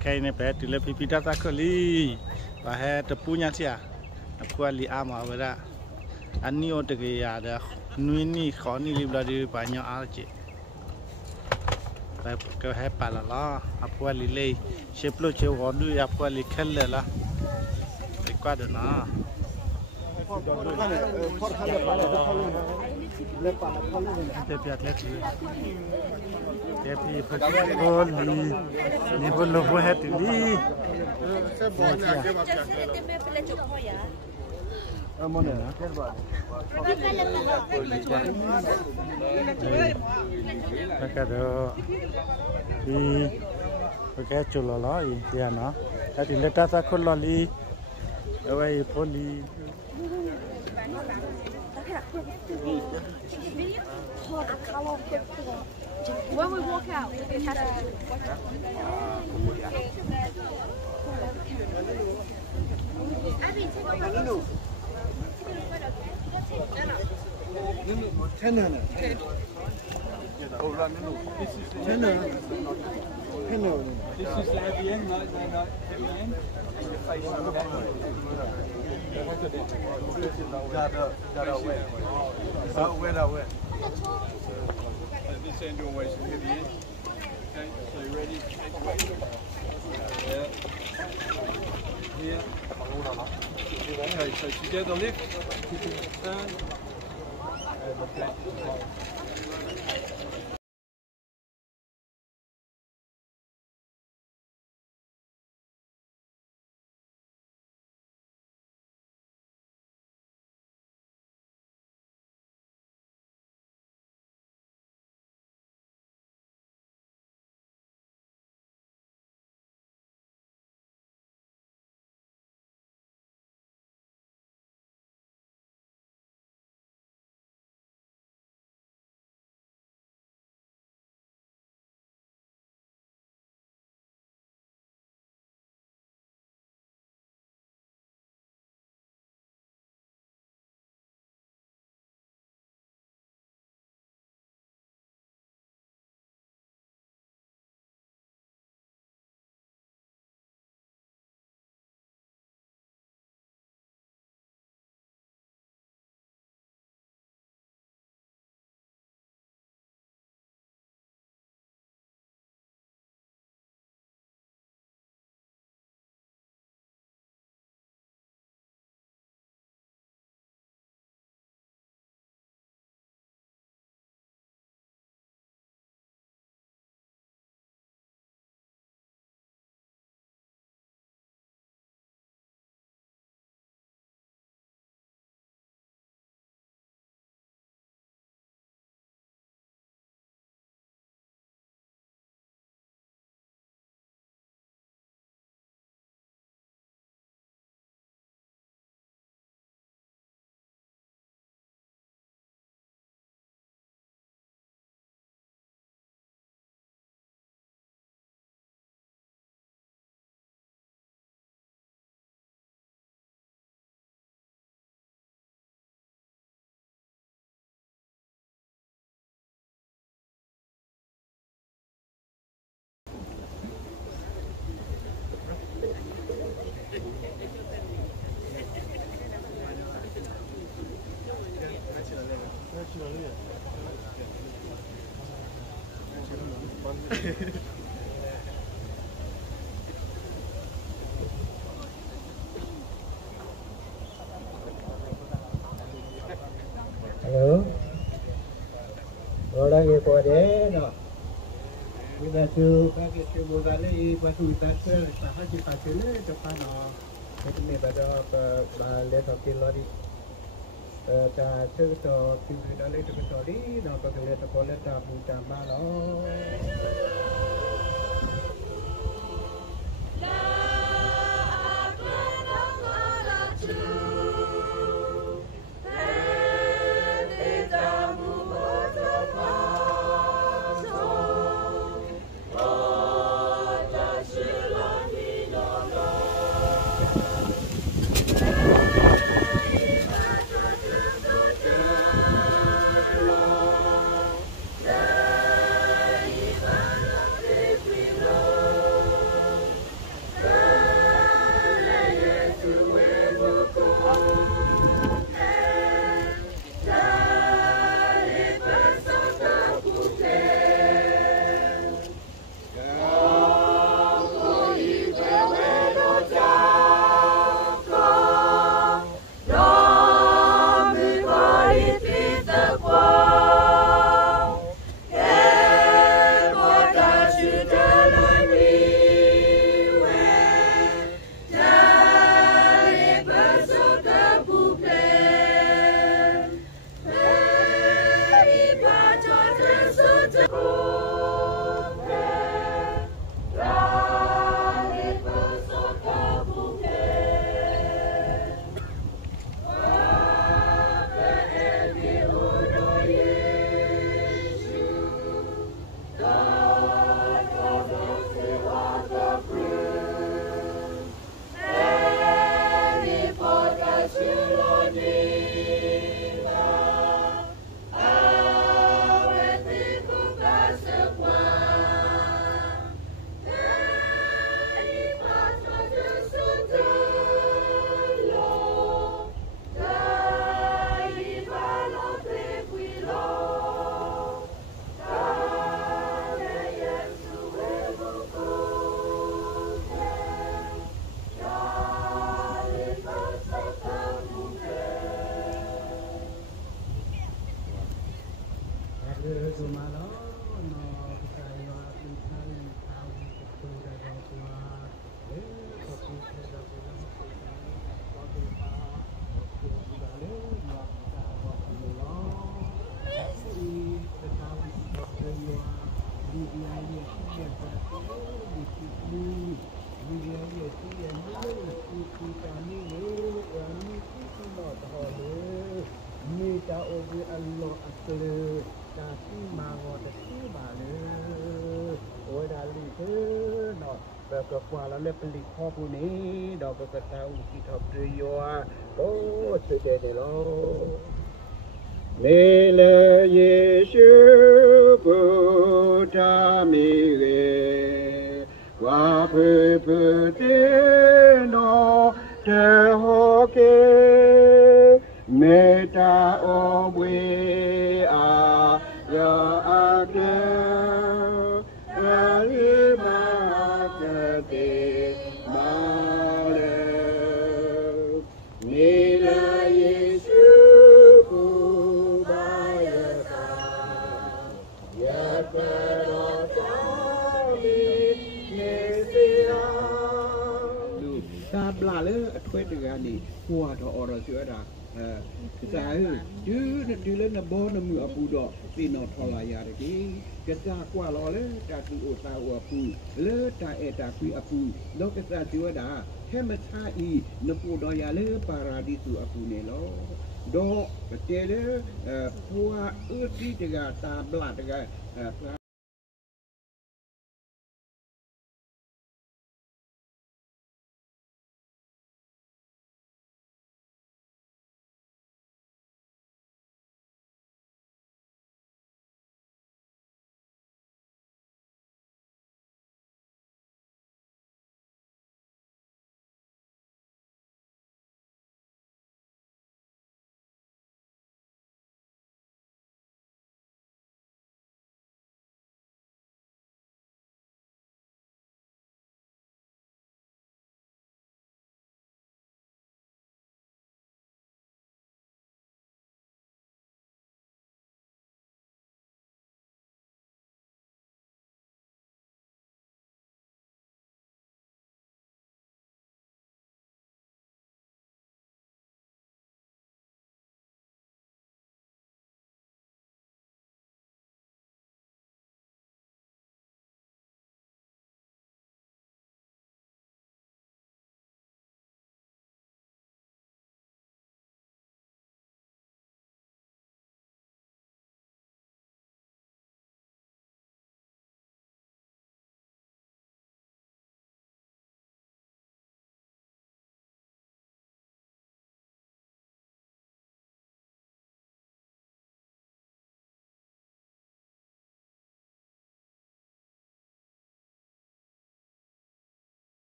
ใครในแปดติเลพิพิธภัณฑ์คลีว่าให้ตะปูญาเสียพวกลีอามาเวลาอันนี้โอตะเกียร์เดนุยนี่ขอนี่ลิบลาดีปัญญาอาร์เจแต่ก็ให้ปาละล้อพวกลีเลยเชฟโลเชฟหัวดูพวกลีเคลเลยละไปกว่าเดินนะเจ็บยัดเล็ดเลยเจ็บที่พักโอนลีนี่บนโลกเฮติลีมอนนะแล้วก็เดี๋ยวที่โอเคจุลล้ออีกเดียวนะแต่ที่เล็กตาคนล้อลีเอาไว้พอลี When we walk out, we have to. This is the heavy end, no, heavy end. Your face on that way. This end always a heavy end. Okay, so you ready? Yeah. Here. Okay, so together lift, turn, and the back to the bottom. Hello. Orang yang kau ada, no. Kita tu pakai tu boleh ni, pasal kita tu, pasal kita tu ni, cepat no. Kita ni pada balik tapi lori. Ta tu tu tu dah le tu tu ni, no. Kalau kita tu boleh tak bukan malu. ก็กว่าแล้วเล็บเป็นลิข้อผู้นี้ดอกกระตาอุกิทอบตุยโยโอ้สุดเด็ดเลยเมลเยซูพุทธามิเกวาเพเพเตโนเทโฮเกเมตาโอเวอายาอาเกอาลิมาเจเตมาเลเมลเยซูปุบายตายาตระสามิเนเซียดูตาบลาเลยถ้วยดึกอันนี้หัวทออรเสือดาสายยืดดูเล่นนะบอลมืออปูดอกปีนอทอลายาร์ดีกระจากว่าลอเลยจากที่โอตาอปูเลือตาเอตาคุยอปูนกกระจาเสือดาแค่มาท่าอีนปูดอยาเลปาราดิสุอปูเนลดอกกระเจเลพัวที่จะกาตาบลาดกา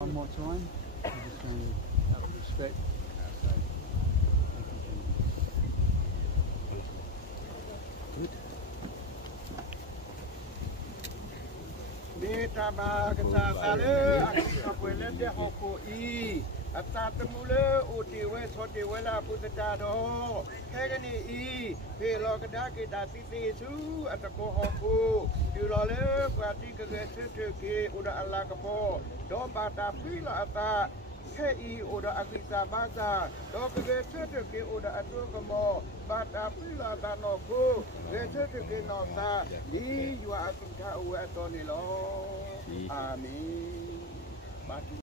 One more time. Just out of respect. Good. เมตาบากษาซาเลอักษรเวเลเดฮโคอีอัตตาตมุเลอุติเวสติเวลาพุทธจาโดแค่กันนี้อีเพลอกระดากิดาสิสิสูอัตโกฮโคอยู่รอเลปาติกเกษตรเกอุดาอัลลากโปโดปาตาฟิลอัตาแค่อีอุดาอักิซาบาซาโดกเกษตรเกอุดาอัตุกโมบาตาฟิลอัตานอโคเกษตรเกนอซาดีอยู่อาตุทาอุอัตนิโลอาเมน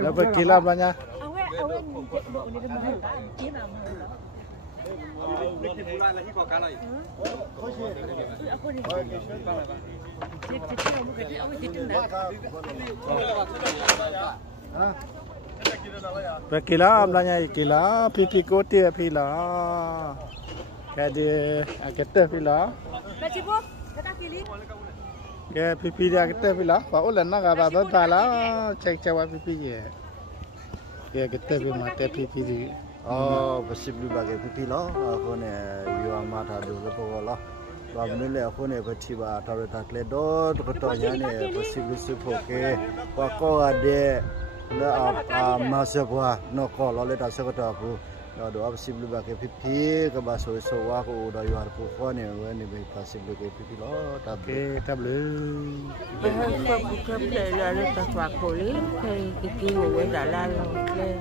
แล้วไปกินแล้วบ้างเนี่ย ไปกินแล้วบ้างเนี่ยกินแล้วพี่โกเตียพี่แล้วแกดีแกเตอพี่แล้วแกพี่เดียแกเตอพี่แล้วว่าโอ้แล้วนะก็แบบตาแล้วเช็คว่าพี่เย่แกเตอพี่มาเตพี่ดีอ๋อภาษาบลูบาเกพี่ล้อคนเนี่ยอยู่อามาทาดูแล้วพวกล้อว่ามันเลยคนเนี่ยภาษาบาทารุทักเลดอตัวตัวอย่างเนี่ยภาษาบลูสุโปเกว่าก็เดแล้วมาเสพว่านกล้อเลยตาเสกตัวผู้เราดูภาษาบลูบาเกพี่ก็บาสวยสว่าก็อุดอยู่อาร์ผู้คนเนี่ยวันนี้เป็นภาษาบลูเกพี่ล้อตับตับเลยเป็นคนผู้คนเลยเราจะฝากคนนี้ให้กินหัวดาราเราเลย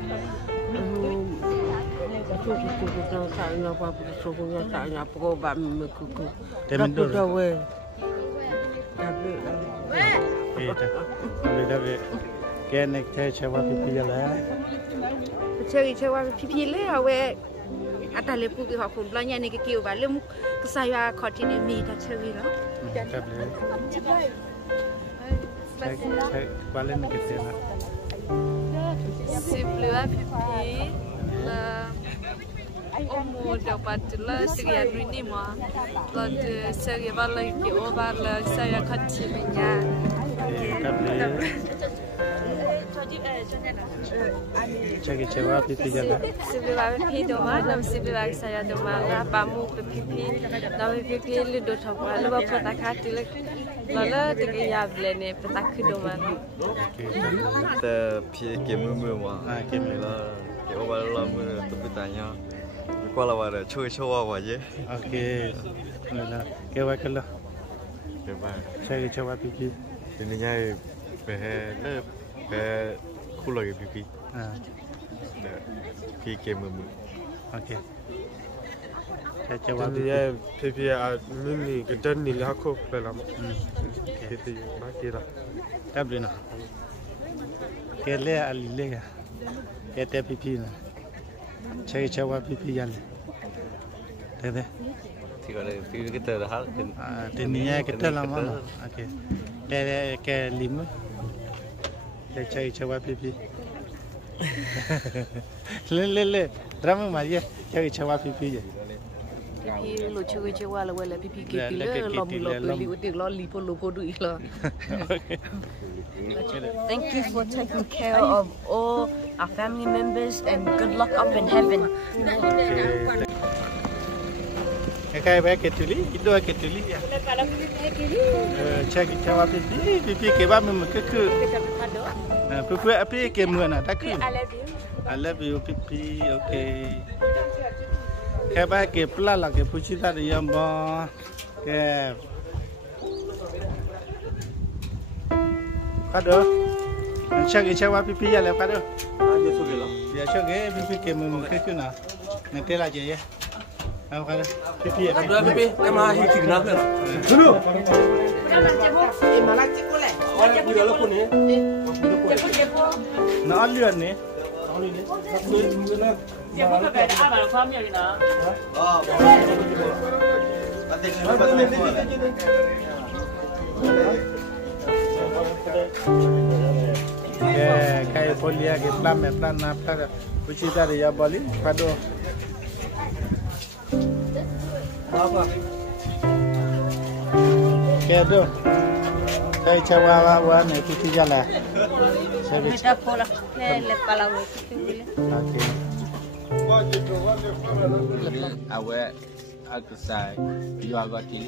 Kita saya apa sukunya saya proba mekuku. Tapi jawe. Tapi. Tapi. Kene cewa pipi lah. Cewa pipi le awe. Atale pu bi hakun blanya ni ke kiu ba le mu kesaya khotini mi ta chewi lo. Tapi. Cek balen ke sana. Simple pipi. Omo dapat lah sekian ini mah, lalu saya balik ke obat saya kacau punya. Cek cewa pipi jalan. Sebelum pipi domar, nam sebelum saya domar, pamu pipi, nam pipi lu dua thapa, lu bapa tak tu lalu tiga ya belene tak domar.แต่พี่เกมมือว่ะเกมแล้วเกมว่าเรามือตุ๊กตาเนี่ยก็เราว่าช่วยว่าเยอะโอเคแล้วเกี่ยวกับอะไรเกี่ยวกับใช่เกี่ยวกับพี่เป็นยังไงไปเลิกไปคู่เลยพี่พี่เกมมือโอเคใช่เกี่ยวกับพี่มินิก็เดินนี่แล้วก็ไปแล้วพี่มากี่ละตับเลยนะแกเล่อะไรเล่กะแกแต่พี่นะใช่เชื่อว่าพี่ยันเลยเด้ที่ก็เลยพี่ก็เจอแล้วทีนี้ก็เจอแล้วมั้งโอเคแกลิมแต่ใช่เชื่อว่าพี่เล่ดราม่ามาเยอะใช่เชื่อว่าพี่พี่รู้ชื่อว่าเราเวลาพี่เก็บปีเลยลมลิวติดล้อลีโปโลโปดูอีกแล้ว Thank you for taking care of all our family members and good luck up in heaven. ใครไปเกตุลีคิดด้วยเกตุลีอ่ะใช่คิดว่าพี่เก็บว่ามันก็คือเพื่อพี่เก็บเงินอ่ะถ้าคือ I love you พี่โอเคแค่ไปเก็บปลาหลักเก็บผู้ชิดาเรียมบ่แกคัดเด้อเช็คว่าพี่อย่าแล้วคัดเด้อเดี๋ยวเช็คพี่เก็บมือขึ้นขึ้นนะนั่นเท่าไรเจ๊เอาคัดเด้อพี่คัดเด้อพี่แต่มาหิถึงนักเลยเหรอดูมาลักจิ๊กเลยเดี๋ยวเราคนนี้น้าเลื่อนนี่เดี๋ยวพวกแบบอาบน้ำความอย่างนี้นะใครพอเลียเก็บปลาแม่ปลาน้ำปลาผู้ชิดาเรียบริคัดดูแกดูใช่เชื่อว่าเนี่ยพี่จะละใช่ไหมไม่ได้พอละแค่เล็บปลาเราคิดดูเลยโอเคเอาไว้อักษรยอดวัดที่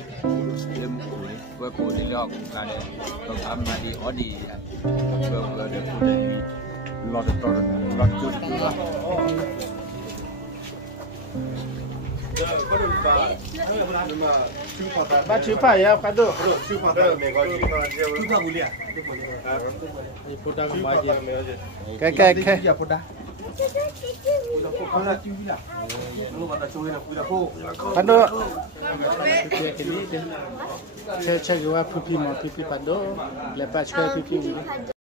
เริ่มคุยเพื่อพูดในเรื่องการต้องทำมาดีอดีเพื่อเดี๋ยวพูดในรอดต่อรอดจุดละบ้าชื่อป้ายครับดูชื่อป้าเป็นเมฆาชื่อป้าบุรีอ่ะแก่ Pando pipi che che che wa pipi mo pipi pando le pa chwe pipi